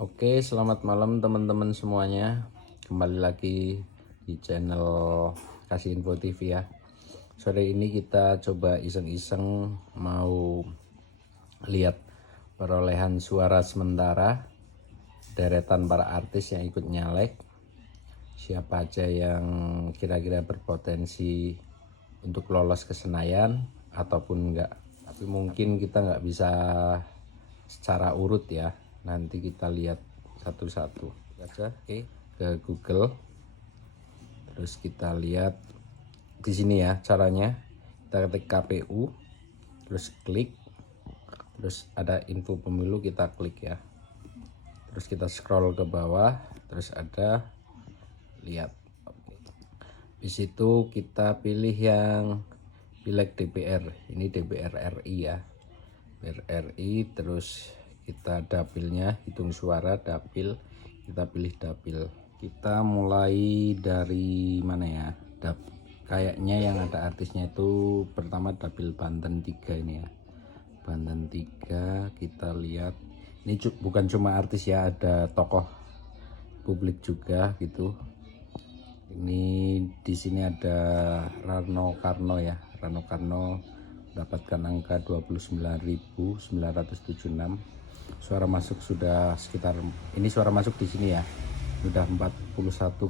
Oke, selamat malam teman-teman semuanya. Kembali lagi di channel Kasih Info TV ya. Sore ini kita coba iseng-iseng mau lihat perolehan suara sementara deretan para artis yang ikut nyalek. Siapa aja yang kira-kira berpotensi untuk lolos ke Senayan ataupun enggak. Tapi mungkin kita nggak bisa secara urut ya. Nanti kita lihat satu-satu aja. Oke, ke Google. Terus kita lihat di sini ya caranya. Kita ketik KPU, terus klik, terus ada info pemilu, kita klik ya. Terus kita scroll ke bawah, terus ada lihat. Oke. Di situ kita pilih yang pileg DPR. Ini DPR RI ya. DPR RI, terus kita dapilnya, hitung suara dapil, kita pilih dapil. Kita mulai dari mana ya? Kayaknya yang ada artisnya itu pertama dapil Banten 3 ini ya. Banten 3, kita lihat. Ini bukan cuma artis ya, ada tokoh publik juga gitu. Ini di sini ada Rano Karno ya. Rano Karno dapatkan angka 29.976. Suara masuk sudah sekitar, ini suara masuk di sini ya, sudah 41,76%.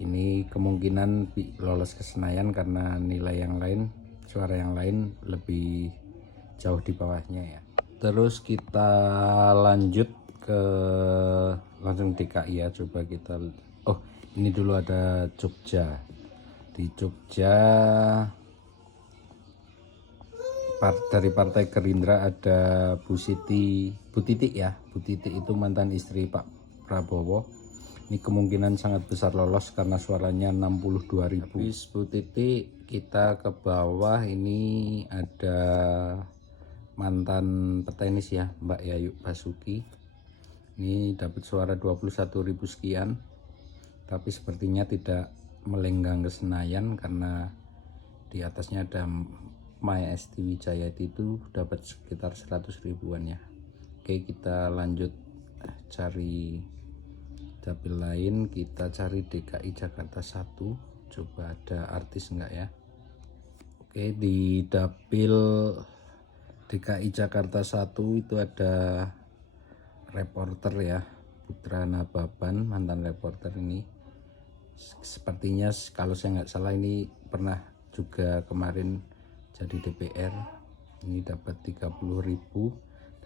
Ini kemungkinan lolos ke Senayan karena nilai yang lain, suara yang lain lebih jauh di bawahnya ya. Terus kita lanjut ke langsung DKI ya, coba kita. Oh, ini dulu ada Jogja. Di Jogja dari Partai Gerindra ada Bu Titik ya. Bu Titik itu mantan istri Pak Prabowo. Ini kemungkinan sangat besar lolos karena suaranya 62.000. Habis Bu Titik kita ke bawah, ini ada mantan petenis ya, Mbak Yayu Basuki. Ini dapat suara 21.000 sekian. Tapi sepertinya tidak melenggang ke Senayan karena di atasnya ada Maya Esti Wijaya, itu dapat sekitar 100 ribuan ya. Oke, kita lanjut cari dapil lain. Kita cari DKI Jakarta 1, coba ada artis enggak ya. Oke, di dapil DKI Jakarta 1 itu ada reporter ya, Putra Nababan, mantan reporter. Ini sepertinya kalau saya nggak salah ini pernah juga kemarin jadi DPR. Ini dapat 30.000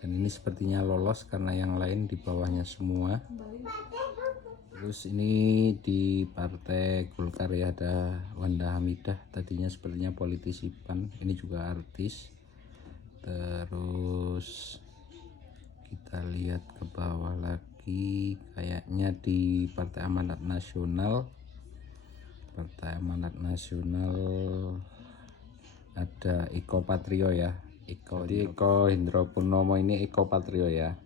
dan ini sepertinya lolos karena yang lain di bawahnya semua. Terus ini di Partai Golkar ya, ada Wanda Hamidah, tadinya sepertinya politisi PAN, ini juga artis. Terus kita lihat ke bawah lagi, kayaknya di Partai Amanat Nasional. Partai Amanat Nasional ada Eko Patrio ya. Eko Hendropurnomo, ini Eko Patrio ya.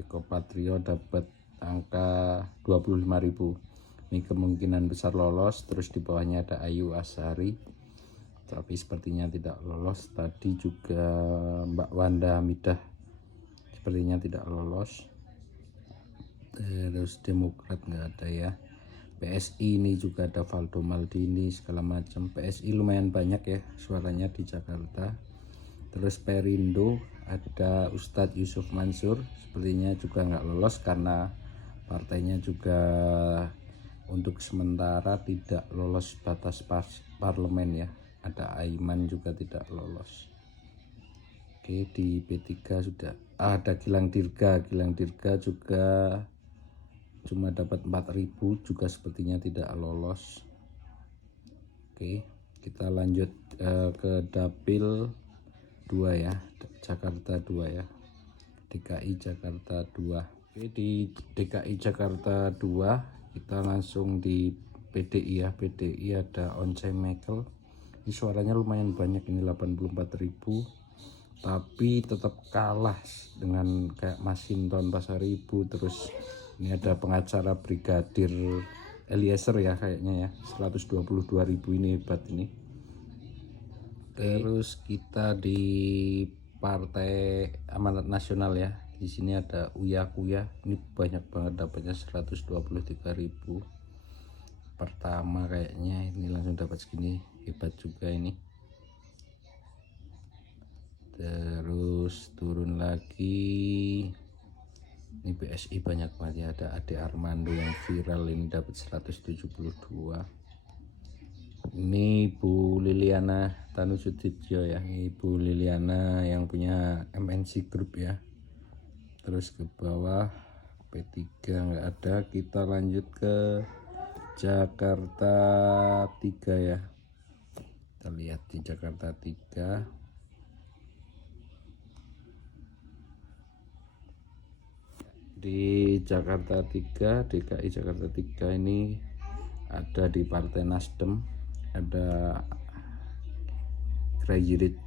Eko Patrio dapat angka 25.000. Ini kemungkinan besar lolos. Terus di bawahnya ada Ayu Asari, tapi sepertinya tidak lolos. Tadi juga Mbak Wanda Hamidah sepertinya tidak lolos. Terus Demokrat nggak ada ya. PSI ini juga ada Valdo Maldini segala macam. PSI lumayan banyak ya suaranya di Jakarta. Terus Perindo ada Ustadz Yusuf Mansur, sepertinya juga nggak lolos karena partainya juga untuk sementara tidak lolos batas parlemen ya. Ada Aiman juga tidak lolos. Oke, di P3 sudah ada Gilang Dirga juga cuma dapat 4.000, juga sepertinya tidak lolos. Oke, kita lanjut ke dapil 2 ya, Jakarta 2 ya, DKI Jakarta 2. Oke, di DKI Jakarta 2 kita langsung di PDI ya. PDI ada Once Mekel, ini suaranya lumayan banyak, ini 84.000, tapi tetap kalah dengan kayak Masinton Pasaribu. Terus ini ada pengacara Brigadir Eliezer ya kayaknya ya, 122.000, ini hebat ini. Terus kita di Partai Amanat Nasional ya, Di sini ada Uya Kuya, ini banyak banget dapatnya 123.000 pertama kayaknya, ini langsung dapat segini, hebat juga ini. Terus turun lagi, ini BSI banyak banget ya, ada Ade Armando yang viral ini dapat 172. Ini Bu Liliana Tanusudibjo ya, Ibu Liliana yang punya MNC Group ya. Terus ke bawah P3 nggak ada, kita lanjut ke Jakarta 3 ya. Kita lihat di Jakarta 3. Di Jakarta 3, DKI Jakarta 3 ini ada di Partai Nasdem, ada Grajirit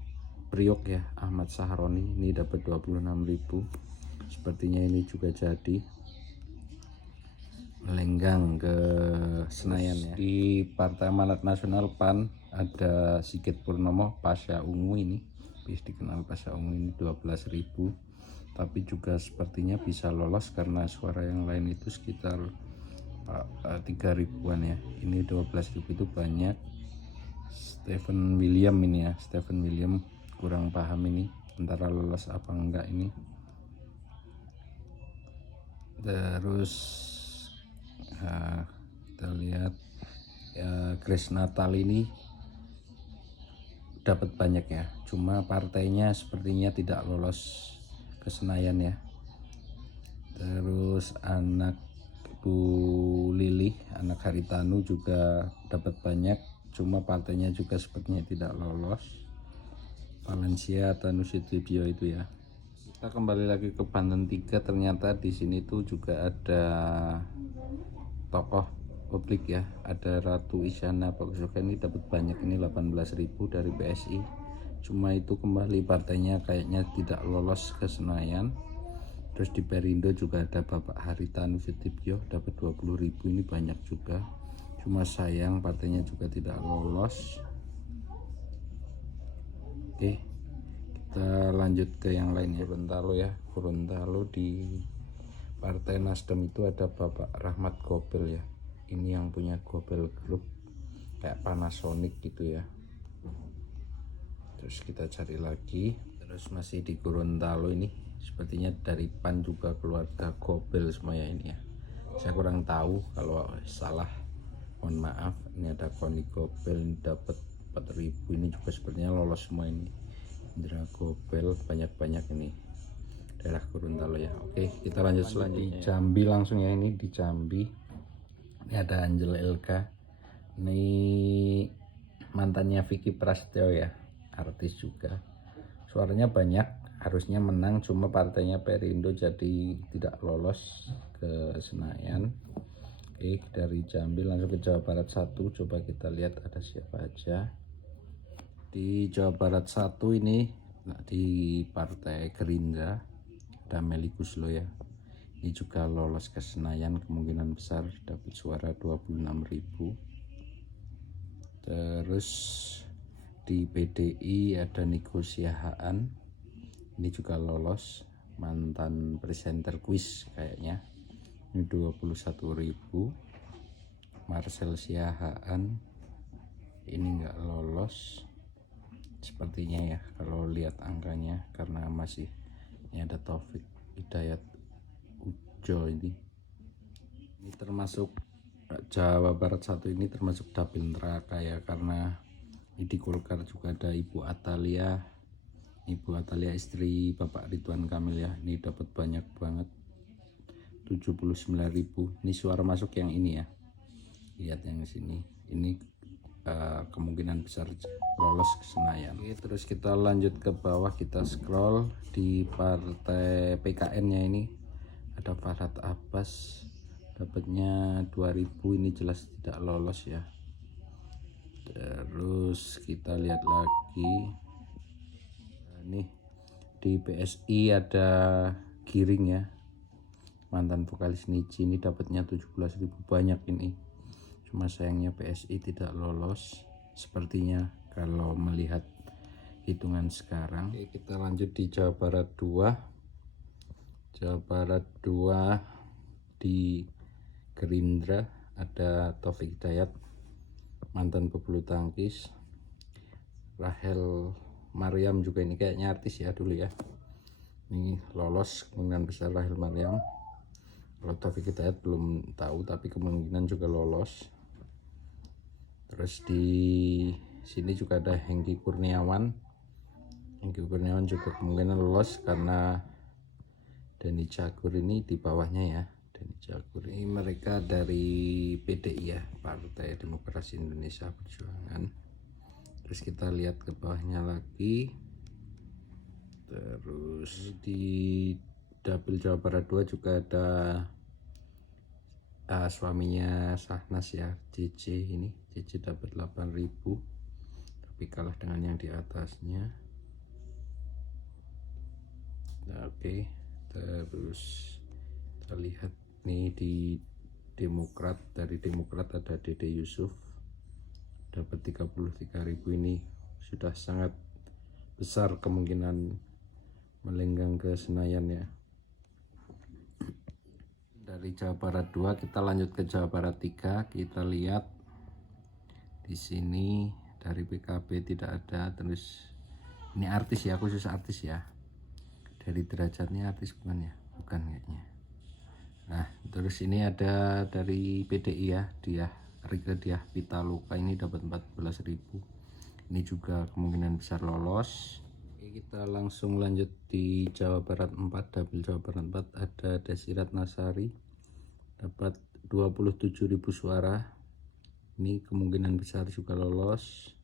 Priok ya, Ahmad Sahroni, ini dapat 26.000. Sepertinya ini juga jadi melenggang ke Senayan ya. Di Partai Amanat Nasional PAN ada Sigit Purnomo, Pasha Ungu, ini bisa dikenal Pasha Ungu, ini 12.000, tapi juga sepertinya bisa lolos karena suara yang lain itu sekitar 3.000-an ya. Ini 12.000 itu banyak. Stephen William ini ya, Stephen William kurang paham ini antara lolos apa enggak ini. Terus kita lihat ya, Grace Natal ini dapat banyak ya, cuma partainya sepertinya tidak lolos ke Senayan ya. Terus anak Bu Lili, anak Haritanu juga dapat banyak, cuma partainya juga sepertinya tidak lolos. Valencia Tanusudibjo itu ya. Kita kembali lagi ke Banten 3, ternyata di sini tuh juga ada tokoh publik ya, ada Ratu Isyana Pokosoka, ini dapat banyak, ini 18.000 dari PSI, cuma itu kembali partainya kayaknya tidak lolos ke Senayan. Terus di Perindo juga ada Bapak Haritanu Sudibyo dapat 20.000, ini banyak juga, cuma sayang partainya juga tidak lolos. Oke, kita lanjut ke yang lain ya. Gorontalo ya, Gorontalo di Partai Nasdem itu ada Bapak Rahmat Gobel ya, ini yang punya Gobel Group kayak Panasonic gitu ya. Terus kita cari lagi, terus masih di Gorontalo ini sepertinya dari PAN juga keluarga Gobel semua ya ini ya. Saya kurang tahu, kalau salah mohon maaf. Ini ada Koni Gobel, ini dapat 4.000, ini juga sepertinya lolos semua ini. Indra Gobel banyak-banyak ini daerah Gorontalo ya. Oke, kita lanjut selanjutnya. Di Jambi langsung ya, ini di Jambi. Ini ada Angel Elga. Ini mantannya Vicky Prasetyo ya, artis juga. Suaranya banyak, harusnya menang, cuma partainya Perindo jadi tidak lolos ke Senayan. Oke, dari Jambi langsung ke Jawa Barat 1. Coba kita lihat ada siapa aja. Di Jawa Barat 1 ini di Partai Gerindra ada Melly Guslo ya, ini juga lolos ke Senayan, kemungkinan besar dapat suara 26.000. Terus di PDI ada Nico Siahaan, ini juga lolos, mantan presenter kuis kayaknya, ini 21.000. Marcel Siahaan ini enggak lolos sepertinya ya kalau lihat angkanya, karena masih ini ada Taufik Hidayat Ujo, ini termasuk Jawa Barat 1, ini termasuk dapil neraka ya, karena di Golkar juga ada Ibu Atalia istri Bapak Ridwan Kamil ya, ini dapat banyak banget 79.000. Ini suara masuk yang ini ya, lihat yang sini, ini kemungkinan besar lolos ke Senayan. Oke, terus kita lanjut ke bawah, kita scroll di Partai PKN nya, ini ada Farhad Abbas dapatnya 2.000, ini jelas tidak lolos ya. Terus kita lihat lagi, nih di PSI ada Giring ya, mantan vokalis Niji, ini dapatnya 17.000, banyak ini, cuma sayangnya PSI tidak lolos sepertinya kalau melihat hitungan sekarang. Oke, kita lanjut di Jawa Barat 2. Jawa Barat 2 di Gerindra ada Taufik Hidayat, mantan pebulu tangkis. Rahel Mariam juga, ini kayaknya artis ya dulu ya. Ini lolos, kemungkinan besar Rahel Mariam. Kalau Taufik Hidayat belum tahu, tapi kemungkinan juga lolos. Terus di sini juga ada Hengki Kurniawan. Hengki Kurniawan juga kemungkinan lolos karena Denny Cagur ini di bawahnya ya. Denny Cagur ini mereka dari PDI ya, Partai Demokrasi Indonesia Perjuangan. Terus kita lihat ke bawahnya lagi. Terus di Dapil Jawa Barat 2 juga ada suaminya Sahnas ya, CC. Ini CC dapat 8.000, tapi kalah dengan yang di atasnya. Nah, oke. Terus kita lihat nih di Demokrat, dari Demokrat ada Dede Yusuf dapat 33.000. Ini sudah sangat besar kemungkinan melenggang ke Senayan ya. Dari Jawa Barat 2 kita lanjut ke Jawa Barat 3. Kita lihat di sini dari PKB tidak ada. Terus ini artis ya, khusus artis ya. Dari derajatnya artis bukan ya? Bukan kayaknya. Nah, terus ini ada dari PDI ya, Rieke Diah Pitaloka ini dapat 14.000. Ini juga kemungkinan besar lolos. Oke, kita langsung lanjut di Jawa Barat 4. Dapil Jawa Barat 4 ada Desirat Nasari dapat 27.000 suara. Ini kemungkinan besar juga lolos.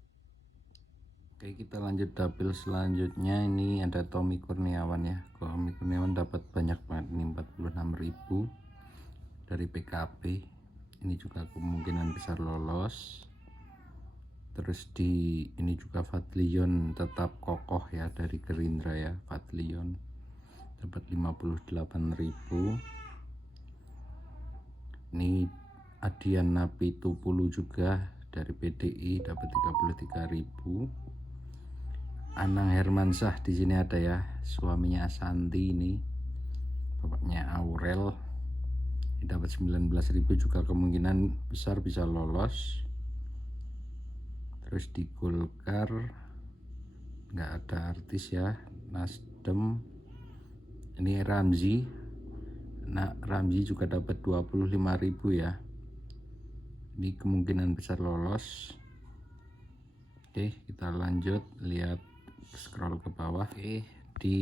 Oke, kita lanjut dapil selanjutnya. Ini ada Tommy Kurniawan ya. Tommy Kurniawan dapat banyak banget ini, 46.000 dari PKB. Ini juga kemungkinan besar lolos. Terus di ini juga Fadlion tetap kokoh ya dari Gerindra ya. Fadlion dapat 58.000. Ini Adian Napi Tupulu juga dari PDI dapat 33.000. Anang Hermansyah di sini ada ya, suaminya Asanti ini, bapaknya Aurel, ini dapat 19.000 juga kemungkinan besar bisa lolos. Terus di Golkar nggak ada artis ya. Nasdem ini Ramzi, nah Ramzi juga dapat 25.000 ya. Ini kemungkinan besar lolos. Oke, kita lanjut lihat, scroll ke bawah. Oke, di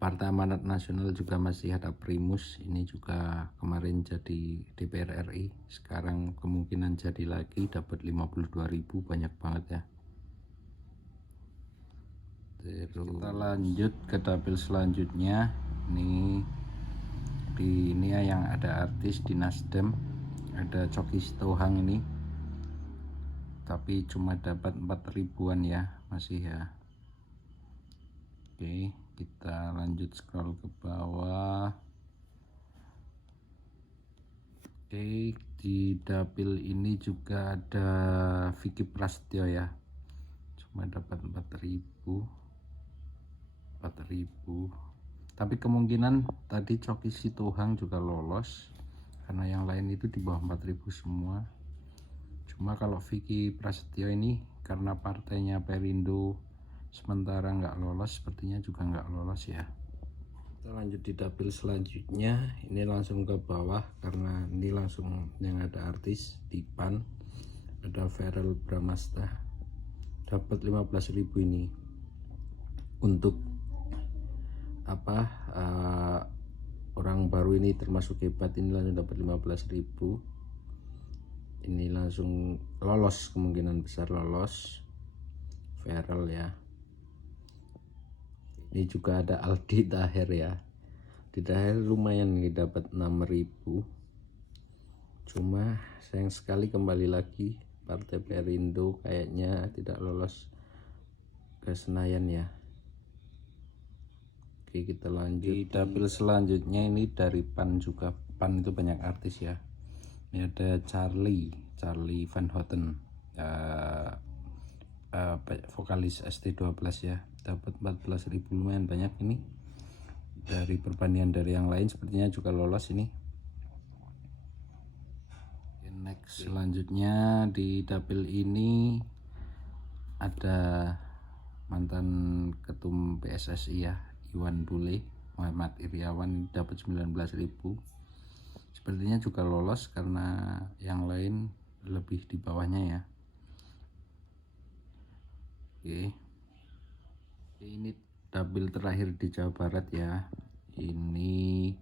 Partai Amanat Nasional juga masih ada Primus. Ini juga kemarin jadi DPR RI, sekarang kemungkinan jadi lagi, dapat 52.000, banyak banget ya. Terus kita lanjut ke dapil selanjutnya. Ini ya yang ada artis di Nasdem, ada Choky Sitohang ini, tapi cuma dapat 4.000-an ya, masih ya. Oke, kita lanjut scroll ke bawah. Oke, di dapil ini juga ada Vicky Prasetyo ya, cuma dapat 4.000. Tapi kemungkinan tadi Choky Sitohang juga lolos karena yang lain itu di bawah 4.000 semua. Cuma kalau Vicky Prasetyo ini karena partainya Perindo sementara nggak lolos, sepertinya juga nggak lolos ya. Kita lanjut di dapil selanjutnya. Ini langsung ke bawah karena ini langsung yang ada artis di PAN. Ada Verrel Bramasta dapat 15.000 ini. Untuk orang baru ini termasuk hebat, ini langsung dapat 15.000. Ini langsung lolos, kemungkinan besar lolos Verrel ya. Ini juga ada Aldi Taher ya. Aldi Taher lumayan nih, dapat 6.000. Cuma sayang sekali kembali lagi Partai Perindo kayaknya tidak lolos ke Senayan ya. Oke, kita lanjut di dapil selanjutnya. Ini dari PAN juga. PAN itu banyak artis ya. Ini ada Charlie Van Houten, vokalis ST12 ya, dapat 14.000, lumayan banyak ini. dari perbandingan dari yang lain sepertinya juga lolos ini. Next selanjutnya di dapil ini ada mantan ketum PSSI ya, Iwan Bule Muhammad Iriawan, dapat 19.000. Sepertinya juga lolos karena yang lain lebih di bawahnya ya. Oke, ini dapil terakhir di Jawa Barat ya. Ini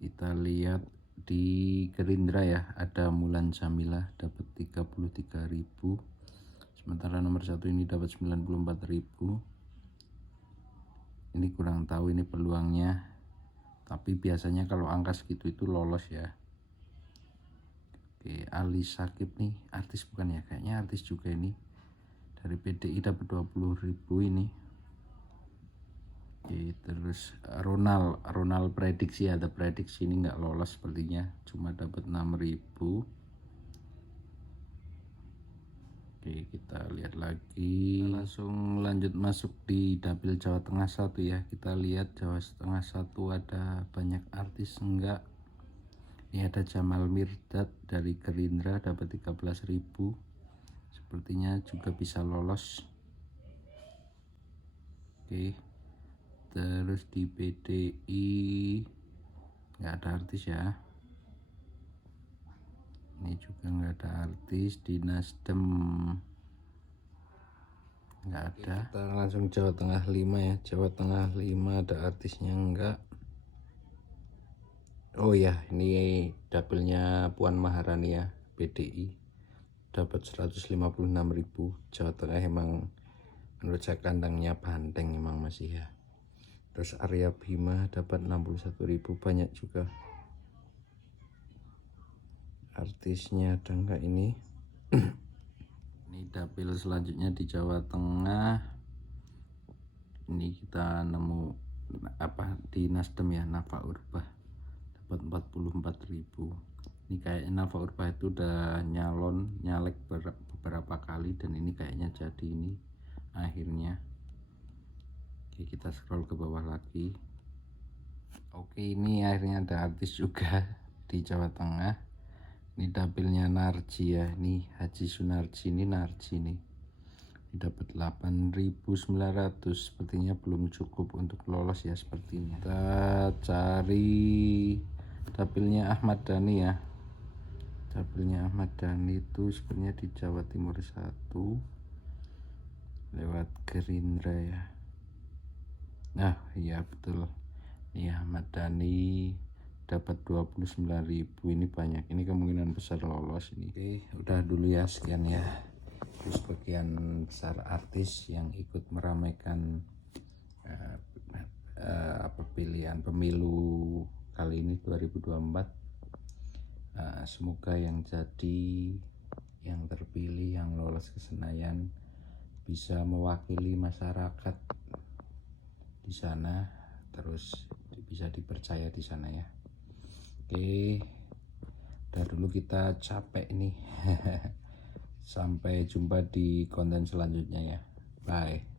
kita lihat di Gerindra ya, ada Mulan Jamila dapat 33.000, sementara nomor 1 ini dapat 94.000. Ini kurang tahu ini peluangnya, tapi biasanya kalau angka segitu itu lolos ya. Oke, Ali Sakib nih, artis bukan ya, kayaknya artis juga ini, dari PDI dapat 20.000 ini. Oke, terus Ronald prediksi, ada prediksi ini nggak lolos sepertinya, cuma dapat 6.000. Oke, kita lihat lagi, langsung lanjut masuk di dapil Jawa Tengah 1 ya. Kita lihat Jawa Tengah 1 ada banyak artis enggak. Ini ada Jamal Mirdad dari Gerindra dapat 13.000, sepertinya juga bisa lolos. Oke, terus di PDI nggak ada artis ya, ini juga nggak ada artis. Di Nasdem nggak ada. Kita langsung Jawa Tengah 5 ya. Jawa Tengah 5 ada artisnya enggak. Oh ya, ini dapilnya Puan Maharani ya, PDI dapat 156.000. Jawa Tengah emang menurut saya kandangnya banteng emang masih ya. Terus Arya Bima dapat 61.000, banyak juga. Artisnya ada enggak ini? Ini dapil selanjutnya di Jawa Tengah. Ini kita nemu apa di Nasdem ya, Nafa Urbah dapat 44.000. Ini kayaknya Nafa Urbah itu udah nyalek beberapa kali, dan ini kayaknya jadi ini akhirnya. Oke, kita scroll ke bawah lagi. Oke, ini akhirnya ada artis juga di Jawa Tengah. Ini dapilnya Narji ya, ini Haji Sunarji, ini Narji nih. Ini dapat 8.900, sepertinya belum cukup untuk lolos ya sepertinya. Kita cari dapilnya Ahmad Dhani ya. Dapilnya Ahmad Dhani itu sebenarnya di Jawa Timur 1 lewat Gerindra ya. Nah iya betul, ini Ahmad Dhani dapat 29.000, ini banyak, ini kemungkinan besar lolos ini. Oke, udah dulu ya, sekian ya. Terus sebagian besar artis yang ikut meramaikan pilihan pemilu kali ini 2024. Semoga yang jadi, yang terpilih, yang lolos ke Senayan bisa mewakili masyarakat di sana, terus bisa dipercaya di sana ya. Oke, udah dulu, kita capek nih. Sampai jumpa di konten selanjutnya ya. Bye.